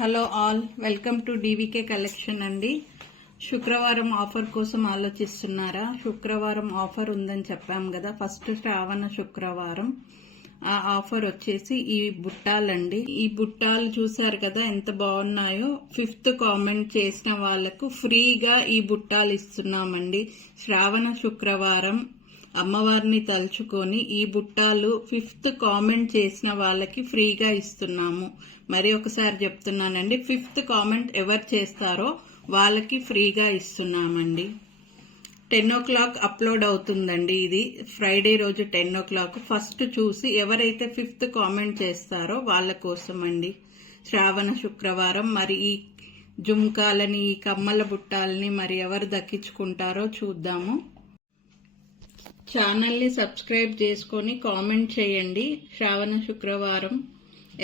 Hello all, welcome to DVK collection అండి. శుక్రవారం offer కోసం ఆలోచిస్తున్నారా? శుక్రవారం ఆఫర్ ఉందని చెప్పాం కదా, ఫస్ట్ శ్రావణ శుక్రవారం. ఆ ఆఫర్ వచ్చేసి ఈ బుట్టాలండి. ఈ బుట్టాలు చూసారు కదా ఎంత బాగున్నాయో. 5th కామెంట్ చేసిన వాళ్లకు ఫ్రీగా ఈ బుట్టాలు ఇస్తున్నామండి. శ్రావణ శుక్రవారం అమ్మవారిని తలుచుకొని ఈ బుట్టాలు 5th కామెంట్ చేసిన వాళ్ళకి ఫ్రీగా ఇస్తున్నాము. మరి ఒకసారి చెప్తున్నానండి, 5th కామెంట్ ఎవరు చేస్తారో వాళ్ళకి ఫ్రీగా ఇస్తున్నామండి. 10 o'clock అప్లోడ్ అవుతుందండి. ఇది ఫ్రైడే రోజు 10 o'clock. ఫస్ట్ చూసి ఎవరైతే 5th కామెంట్ చేస్తారో వాళ్ళ కోసం అండి. శ్రావణ శుక్రవారం మరి ఈ జుంకాలని, ఈ కమ్మల బుట్టాలని మరి ఎవరు దక్కించుకుంటారో చూద్దాము. ఛానల్ని సబ్స్క్రైబ్ చేసుకొని కామెంట్ చేయండి. శ్రావణ శుక్రవారం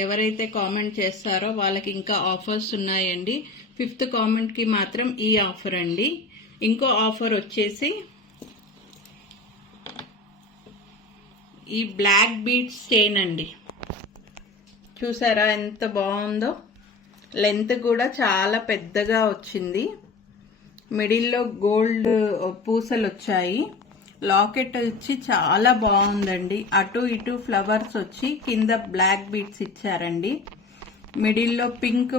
ఎవరైతే కామెంట్ చేస్తారో వాళ్ళకి ఇంకా ఆఫర్స్ ఉన్నాయండి. 5th కామెంట్కి మాత్రం ఈ ఆఫర్ అండి. ఇంకో ఆఫర్ వచ్చేసి ఈ బ్లాక్ బీడ్స్ చైన్ అండి. చూసారా ఎంత బాగుందో. లెంత్ కూడా చాలా పెద్దగా వచ్చింది. మిడిల్లో గోల్డ్ పూసలు వచ్చాయి. లాకెట్ వచ్చి చాలా బాగుందండి. అటు ఇటు ఫ్లవర్స్ వచ్చి కింద బ్లాక్ బీడ్స్ ఇచ్చారండి. మిడిల్లో పింక్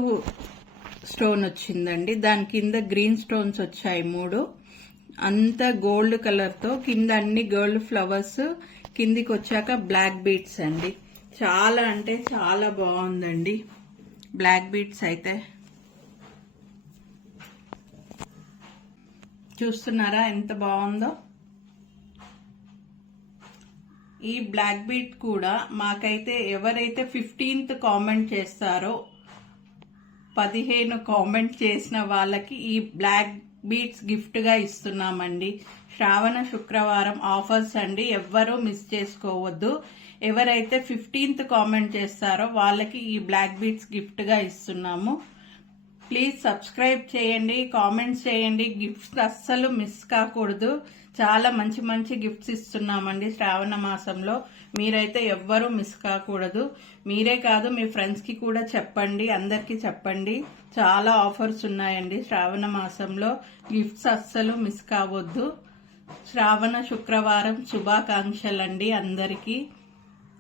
స్టోన్ వచ్చిందండి. దాని కింద గ్రీన్ స్టోన్స్ వచ్చాయి 3. అంతా గోల్డ్ కలర్తో కింద అన్ని గోల్డ్ ఫ్లవర్స్, కిందికి వచ్చాక బ్లాక్ బీడ్స్ అండి. చాలా అంటే చాలా బాగుందండి బ్లాక్ బీడ్స్ అయితే. చూస్తున్నారా ఎంత బాగుందో. ఈ బ్లాక్ బీడ్ కూడా మాకైతే ఎవరైతే 15th కామెంట్ చేస్తారో 15 కామెంట్ చేసిన వాళ్ళకి ఈ బ్లాక్ బీడ్స్ గిఫ్ట్ గా ఇస్తున్నామండి. శ్రావణ శుక్రవారం ఆఫర్స్ అండి, ఎవ్వరూ మిస్ చేసుకోవద్దు. ఎవరైతే 15th కామెంట్ చేస్తారో వాళ్ళకి ఈ బ్లాక్ బీడ్స్ గిఫ్ట్ గా ఇస్తున్నాము. ప్లీజ్ సబ్స్క్రైబ్ చేయండి, కామెంట్స్ చేయండి. గిఫ్ట్స్ అస్సలు మిస్ కాకూడదు. చాలా మంచి మంచి గిఫ్ట్స్ ఇస్తున్నామండి శ్రావణ మాసంలో. మీరైతే ఎవ్వరూ మిస్ కాకూడదు. మీరే కాదు మీ ఫ్రెండ్స్ కి కూడా చెప్పండి, అందరికీ చెప్పండి. చాలా ఆఫర్స్ ఉన్నాయండి శ్రావణ మాసంలో. గిఫ్ట్స్ అస్సలు మిస్ కావద్దు. శ్రావణ శుక్రవారం శుభాకాంక్షలండి అందరికీ.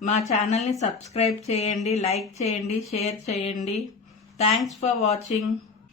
మా ఛానల్ని సబ్స్క్రైబ్ చేయండి, లైక్ చేయండి, షేర్ చేయండి. Thanks for watching.